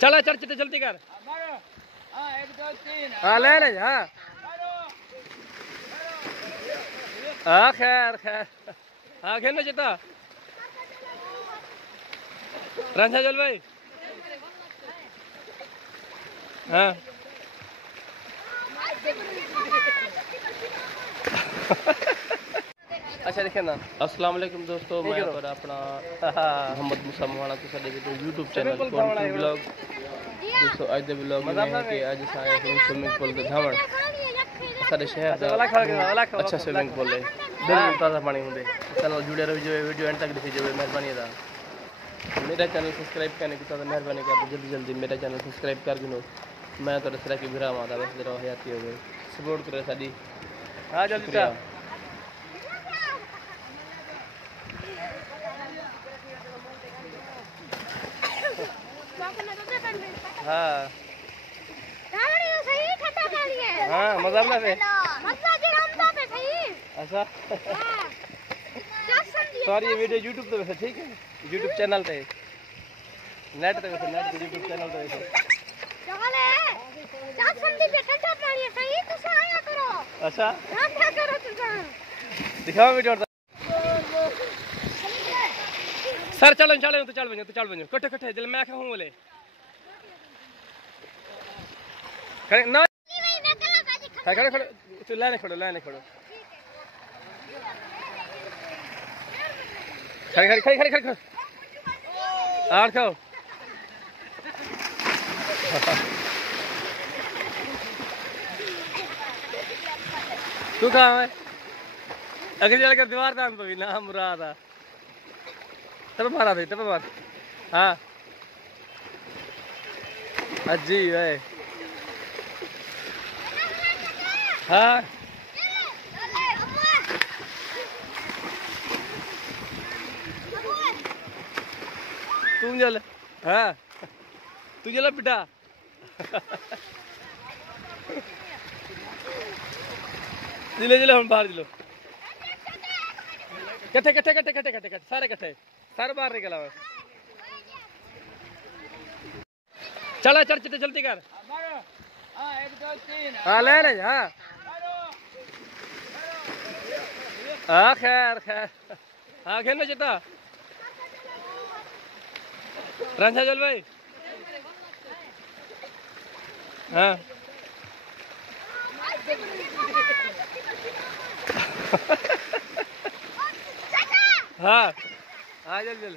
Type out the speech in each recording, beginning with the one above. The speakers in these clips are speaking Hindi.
चला चल चिट्टे जल्दी कर। हाँ ले ले हाँ हाँ खैर खैर हाँ खेलना चिट्टा रंजा चल भाई हाँ अच्छा देखिए ना। अस्सलाम वालेकुम दोस्तों, मैं पर अपना मोहम्मद मूसा मोहाना तो साडे यूट्यूब चैनल कौन ब्लॉग दोस्तों अज दे ब्लॉग में है कि अज सारे स्विमिंग पूल ते धावण साडे शहर दा अच्छा स्विमिंग पूल है, बिल्कुल ताज़ा पानी होंदे। चैनल जुड़े रहो जो वीडियो एंड तक देखी जो मेहरबानी दा। मेरा चैनल सब्सक्राइब करने की तो मेहरबानी कर दो, जल्दी जल्दी मेरा चैनल सब्सक्राइब कर गिनो। मैं तो तरह की भरा माता बस जरा हयाती हो गई सपोर्ट करे साडी। हाँ जल्दी हाँ हाँ मजा ना पे अच्छा सॉरी ये वीडियो यूट्यूब पे वैसे ठीक है, यूट्यूब चैनल पे नेट पे वैसे नेट पे यूट्यूब चैनल पे वैसे अच्छा दिखाओ वीडियो सर चलो चलो तो चल बनो कट्ठे कट्ठे जल मैं हूं बोले ना खड़े खड़े तो लाने खड़ो खड़े खड़े खड़े खड़े खड़े आठ खाओ तू कहाँ है अगर चल कर दीवार दान भी ना मुराद आ तब मारा थे तब मार हाँ अजी भाई हाँ तुम चल हाँ तू चला बेटा जिले जिले हम बाहर जिलो कट्ठे कट्ठे कट्ठे कट्ठे कट्ठे कट्ठे सारे बाहर निकला हुआ चला चल चिट्टे जल्दी कर हाँ ले ले हाँ हाँ खैर खैर हाँ खेलना चिट्टा रंजा चल भाई हाँ हाँ हाँ चल चल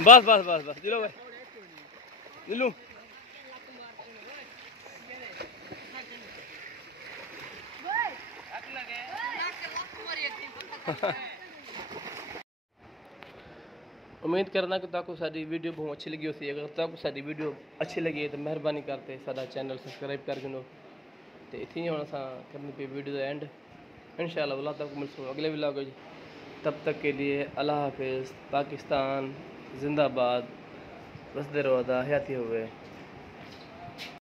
बस बस बस बस दिलो भाई दिलू उम्मीद करना कि ताको साडी वीडियो बहुत अच्छी लगी होती। अगर ताको साडी वीडियो अच्छी लगी है तो मेहरबानी करते साडा चैनल सब्सक्राइब कर गिनो तो इतनी ही असा करनी पे वीडियो का एंड इंशाल्लाह अल्लाह तक मिलसूँ अगले व्लॉग। तब तक के लिए अल्लाह हाफिज़। पाकिस्तान जिंदाबाद, बसदे रहो हयाती हुए।